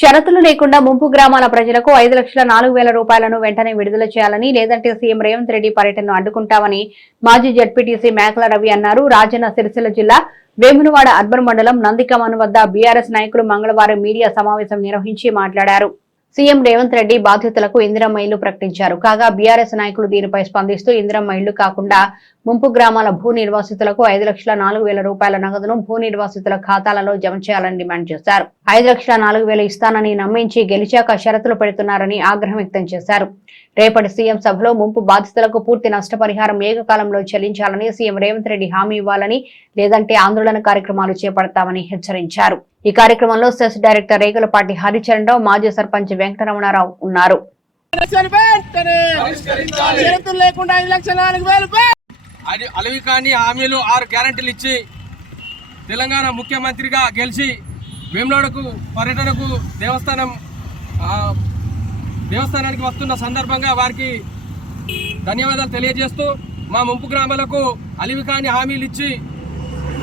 షరతులు లేకుండా ముంపు గ్రామాల ప్రజలకు ఐదు లక్షల నాలుగు వేల రూపాయలను వెంటనే విడుదల చేయాలని లేదంటే సీఎం రేవంత్ రెడ్డి పర్యటనను అడ్డుకుంటామని మాజీ జడ్పీటీసీ మేకల రవి అన్నారు. రాజన్న సిరిసిల్ల జిల్లా వేమునవాడ అర్బన్ మండలం నందికమన్ వద్ద బీఆర్ఎస్ నాయకులు మంగళవారం మీడియా సమావేశం నిర్వహించి మాట్లాడారు. సీఎం రేవంత్ రెడ్డి బాధితులకు ఇందిరమ్మ ప్రకటించారు. కాగా బీఆర్ఎస్ నాయకులు దీనిపై స్పందిస్తూ ఇందిరమ్మ కాకుండా ముంపు గ్రామాల భూ నిర్వాసితులకు ఐదు లక్షల నాలుగు వేల రూపాయల నగదును భూ నిర్వాసితుల ఖాతాలలో జమ చేయాలని డిమాండ్ చేశారు. ఐదు లక్షల నాలుగు వేలు ఇస్తానని నమ్మించి గెలిచాక షరతులు పెడుతున్నారని ఆగ్రహం వ్యక్తం చేశారు. రేపటి సీఎం సభలో ముంపు బాధితులకు పూర్తి నష్టపరిహారం ఏకకాలంలో చెల్లించాలని సీఎం రేవంత్ రెడ్డి హామీ ఇవ్వాలని లేదంటే ఆందోళన కార్యక్రమాలు చేపడతామని హెచ్చరించారు. ఈ కార్యక్రమంలో సెస్ డైరెక్టర్ రేగులపాటి హరిచరణ్ రావు మాజీ సర్పంచ్ వెంకటరమణారావు ఉన్నారు. అలవి కాని హామీలు ఆరు గ్యారంటీలు ఇచ్చి తెలంగాణ ముఖ్యమంత్రిగా గెలిచి వేములాడకు పర్యటనకు దేవస్థానం దేవస్థానానికి వస్తున్న సందర్భంగా వారికి ధన్యవాదాలు తెలియజేస్తూ మా ముంపు గ్రామాలకు అలివి కాని హామీలు ఇచ్చి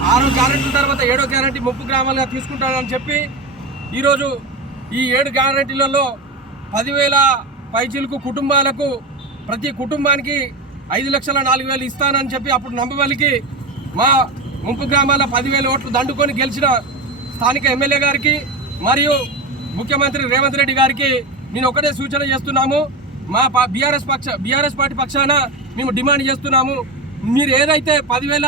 ఆరో గ్యారంటీ తర్వాత ఏడో గ్యారంటీ ముంపు గ్రామాలుగా తీసుకుంటానని చెప్పి ఈరోజు ఈ ఏడు గ్యారంటీలలో పదివేల పైచీలకు కుటుంబాలకు ప్రతి కుటుంబానికి ఐదు లక్షల నాలుగు వేలు ఇస్తానని చెప్పి అప్పుడు నమ్మవలికి మా ముంపు గ్రామాల పదివేల ఓట్లు దండుకొని గెలిచిన స్థానిక ఎమ్మెల్యే గారికి మరియు ముఖ్యమంత్రి రేవంత్ రెడ్డి గారికి నేను ఒకటే సూచన చేస్తున్నాము. మా బీఆర్ఎస్ పక్ష బీఆర్ఎస్ పార్టీ పక్షాన మేము డిమాండ్ చేస్తున్నాము. మీరు ఏదైతే పదివేల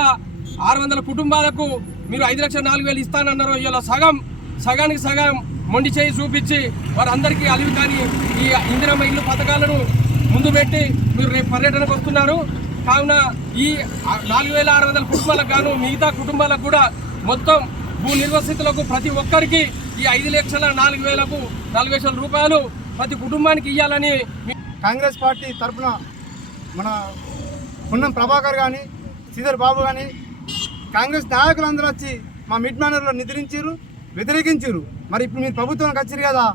ఆరు వందల కుటుంబాలకు మీరు ఐదు లక్షల నాలుగు వేలు ఇస్తానన్నారో ఇవాళ సగం సగానికి సగం మొండి చేయి చూపించి వారందరికీ అలివి కానీ ఈ ఇందిరమ్మ ఇల్లు పథకాలను ముందు పెట్టి మీరు రేపు పర్యటనకు వస్తున్నారు. కావున ఈ నాలుగు వేల ఆరు వందల కుటుంబాలకు గాను మిగతా కుటుంబాలకు కూడా మొత్తం భూ నిర్వసితులకు ప్రతి ఒక్కరికి ఈ ఐదు లక్షల నాలుగు వేలకు నాలుగు లక్షల రూపాయలు ప్రతి కుటుంబానికి ఇవ్వాలని కాంగ్రెస్ పార్టీ తరఫున మన పున్నం ప్రభాకర్ కానీ శ్రీధర్ బాబు కానీ కాంగ్రెస్ నాయకులందరూ వచ్చి మా మిడ్ మేనర్లో నిద్రించారు వ్యతిరేకించారు మరి ఇప్పుడు మీరు ప్రభుత్వానికి వచ్చారు కదా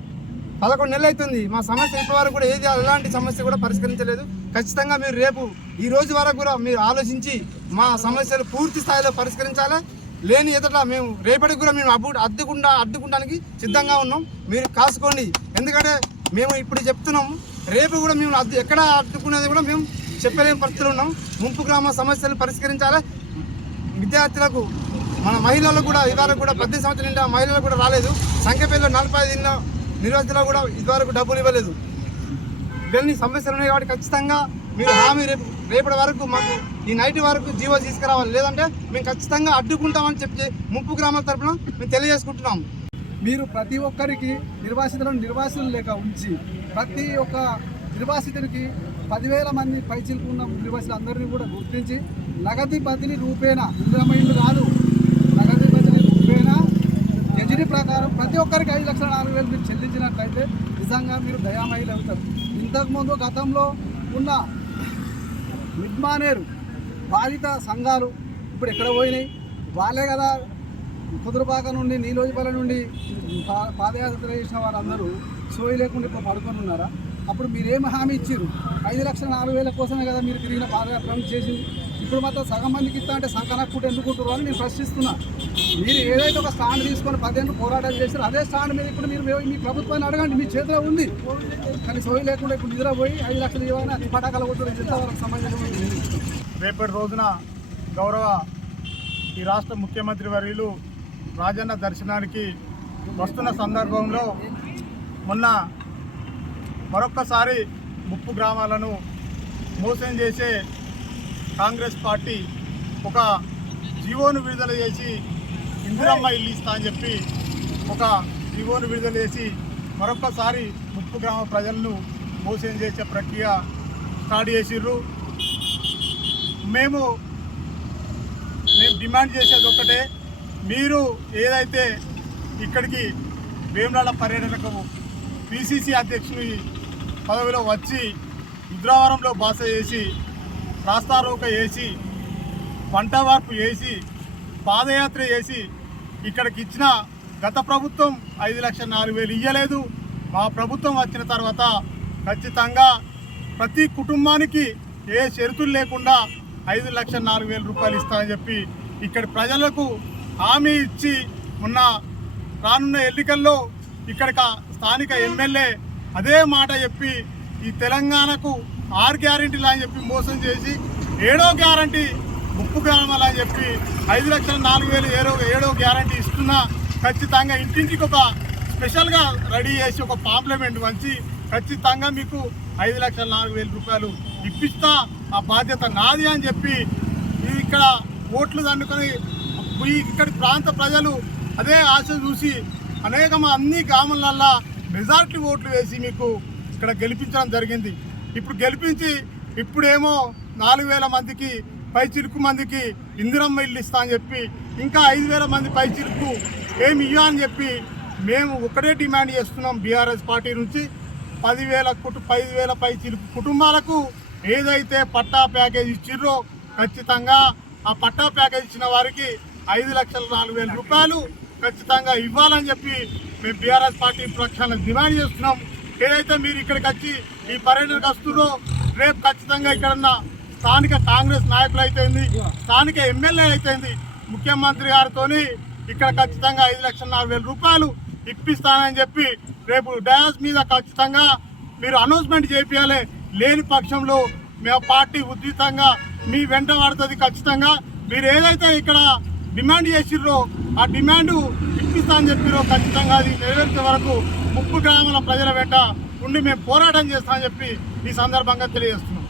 పదకొండు నెలలు అవుతుంది మా సమస్య ఇప్పటివరకు కూడా ఏది ఎలాంటి సమస్య కూడా పరిష్కరించలేదు. ఖచ్చితంగా మీరు రేపు ఈ రోజు వరకు కూడా మీరు ఆలోచించి మా సమస్యలు పూర్తి స్థాయిలో పరిష్కరించాలి? లేని ఎదుట మేము రేపటికి కూడా మేము అడ్డు అడ్డుకుండా అడ్డుకుంటానికి సిద్ధంగా ఉన్నాం. మీరు కాసుకోండి. ఎందుకంటే మేము ఇప్పుడు చెప్తున్నాం రేపు కూడా మేము అద్దు ఎక్కడ అడ్డుకునేది కూడా మేము చెప్పలేని పరిస్థితులు ఉన్నాం. ముంపు గ్రామ సమస్యలు పరిష్కరించాలి. విద్యార్థులకు మన మహిళలకు కూడా ఇవాళ కూడా పద్దెనిమిది సంవత్సరాల నిండా మహిళలకు కూడా రాలేదు. సంఖ్యపల్లిలో నలభై ఐదు ఇళ్ళ కూడా ఇదివరకు డబ్బులు ఇవ్వలేదు. ఇవన్నీ సమస్యలు ఉన్నాయి కాబట్టి ఖచ్చితంగా మీరు హామీ రేపు రేపటి వరకు మాకు ఈ నైట్ వరకు జీవో తీసుకురావాలి. లేదంటే మేము ఖచ్చితంగా అడ్డుకుంటామని చెప్పి ముంపు గ్రామాల తరపున మేము తెలియజేసుకుంటున్నాం. మీరు ప్రతి ఒక్కరికి నిర్వాసితులను నిర్వాసితులు లేక ఉంచి ప్రతి ఒక్క నిర్వాసితునికి పదివేల మంది పైచిలకు ఉన్న నిర్వాసితులందరినీ కూడా గుర్తించి నగదు బదిలీ రూపేణ ఇంద్రమైంది కాదు నగదు బదిలీ రూపేణ గజని ప్రకారం ప్రతి ఒక్కరికి ఐదు లక్షల నాలుగు వేలు మీరు చెల్లించినట్లయితే నిజంగా మీరు దయామయులు అవుతారు. ఇంతకుముందు గతంలో ఉన్న మిడ్మానేరు బాధిత సంఘాలు ఇప్పుడు ఎక్కడ పోయినాయి? వాళ్ళే కదా కుదురుపాక నుండి నీలోజిపల్లి నుండి పా- పాదయాత్ర చేసిన వారందరూ సోయి లేకుండా ఇప్పుడు పడుకొని ఉన్నారా? అప్పుడు మీరేం హామీ ఇచ్చారు ఐదు లక్షల నాలుగు వేల కోసమే కదా మీరు తిరిగిన పాదయాత్ర చేసింది. ఇప్పుడు మాత్రం సగం మందికి ఇస్తా అంటే సంకనక్కుంటే ఎందుకుంటారు అని నేను ప్రశ్నిస్తున్నా. మీరు ఏదైతే ఒక స్టాండ్ తీసుకొని పదేళ్ళు పోరాటం చేశారు అదే స్టాండ్ మీద ఇప్పుడు మీరు మీ ప్రభుత్వాన్ని అడగండి మీ చేతిలో ఉంది. కానీ సోయి లేకుండా ఇప్పుడు నిద్రపోయి ఐదు లక్షలు ఇవ్వాలని అది పటాకాలు కొట్టుకుని ఎంతవరకు సంబంధించిన రేపటి రోజున గౌరవ ఈ రాష్ట్ర ముఖ్యమంత్రి వర్యులు రాజన్న దర్శనానికి వస్తున్న సందర్భంలో మొన్న మరొక్కసారి ముప్పు గ్రామాలను మోసం చేసే కాంగ్రెస్ పార్టీ ఒక జీవోను విడుదల చేసి ఇందిరమ్మ ఇల్లు ఇస్తా అని చెప్పి ఒక జీవోను విడుదల చేసి మరొక్కసారి ముప్పు గ్రామ ప్రజలను మోసం చేసే ప్రక్రియ స్టార్ట్ చేసిర్రు. మేము మేము డిమాండ్ చేసేది ఒక్కటే మీరు ఏదైతే ఇక్కడికి వేములాడ పర్యటనకు పిసిసి అధ్యక్షుని పదవిలో వచ్చి రుద్రవరంలో బాస చేసి రాస్తారోక వేసి పంట వార్పు వేసి పాదయాత్ర చేసి ఇక్కడికి ఇచ్చిన గత ప్రభుత్వం ఐదు లక్షల నాలుగు వేలు ఇవ్వలేదు మా ప్రభుత్వం వచ్చిన తర్వాత ఖచ్చితంగా ప్రతి కుటుంబానికి ఏ షరతులు లేకుండా ఐదు లక్షల నాలుగు వేల రూపాయలు ఇస్తానని చెప్పి ఇక్కడ ప్రజలకు హామీ ఇచ్చి ఉన్న రానున్న ఎన్నికల్లో ఇక్కడ స్థానిక ఎమ్మెల్యే అదే మాట చెప్పి ఈ తెలంగాణకు ఆరు గ్యారంటీలు అని చెప్పి మోసం చేసి ఏడో గ్యారంటీ ముప్పు గ్రామాలు అని చెప్పి ఐదు లక్షల నాలుగు వేలు ఏడో ఏడో గ్యారంటీ ఇస్తున్నా ఖచ్చితంగా ఇంటింటికి ఒక స్పెషల్గా రెడీ చేసి ఒక పాంప్లిమెంట్ వంచి ఖచ్చితంగా మీకు ఐదు లక్షల నాలుగు వేల రూపాయలు ఇప్పిస్తా ఆ బాధ్యత నాది అని చెప్పి ఇక్కడ ఓట్లు దండుకొని ఇక్కడి ప్రాంత ప్రజలు అదే ఆశ చూసి అనేక అన్ని గ్రామాలల్లో మెజారిటీ ఓట్లు వేసి మీకు ఇక్కడ గెలిపించడం జరిగింది. ఇప్పుడు గెలిపించి ఇప్పుడేమో నాలుగు వేల మందికి పై చిరుకు మందికి ఇందిరమ్మ ఇల్లు ఇస్తా అని చెప్పి ఇంకా ఐదు వేల మంది పై చిరుకు ఏమి ఇయ్యా అని చెప్పి మేము ఒకటే డిమాండ్ చేస్తున్నాం బీఆర్ఎస్ పార్టీ నుంచి. పదివేల కుటు పది వేల పై చిరుకు కుటుంబాలకు ఏదైతే పట్టా ప్యాకేజ్ ఇచ్చిర్రో ఖచ్చితంగా ఆ పట్టా ప్యాకేజ్ ఇచ్చిన వారికి ఐదు లక్షల నాలుగు వేల రూపాయలు ఖచ్చితంగా ఇవ్వాలని చెప్పి మేము బీఆర్ఎస్ పార్టీ పక్షాన డిమాండ్ చేస్తున్నాం. ఏదైతే మీరు ఇక్కడికి వచ్చి ఈ పర్యటనకు వస్తున్నారో రేపు ఖచ్చితంగా ఇక్కడున్న స్థానిక కాంగ్రెస్ నాయకులు అయితేంది స్థానిక ఎమ్మెల్యే అయితేంది ముఖ్యమంత్రి గారితోని ఇక్కడ ఖచ్చితంగా ఐదు లక్షల నాలుగు వేల రూపాయలు ఇప్పిస్తానని చెప్పి రేపు డయాస్ మీద ఖచ్చితంగా మీరు అనౌన్స్మెంట్ చేపించాలి లేని పక్షంలో మేము పార్టీ ఉద్యుతంగా మీ వెంట పడుతుంది ఖచ్చితంగా. మీరు ఏదైతే ఇక్కడ డిమాండ్ చేసిర్రో ఆ డిమాండ్ ఇప్పిస్తా అని చెప్పిరో ఖచ్చితంగా అది నెరవేర్చే వరకు ముప్పు గ్రామాల ప్రజల వెంట ఉండి మేము పోరాటం చేస్తామని చెప్పి ఈ సందర్భంగా తెలియజేస్తున్నాం.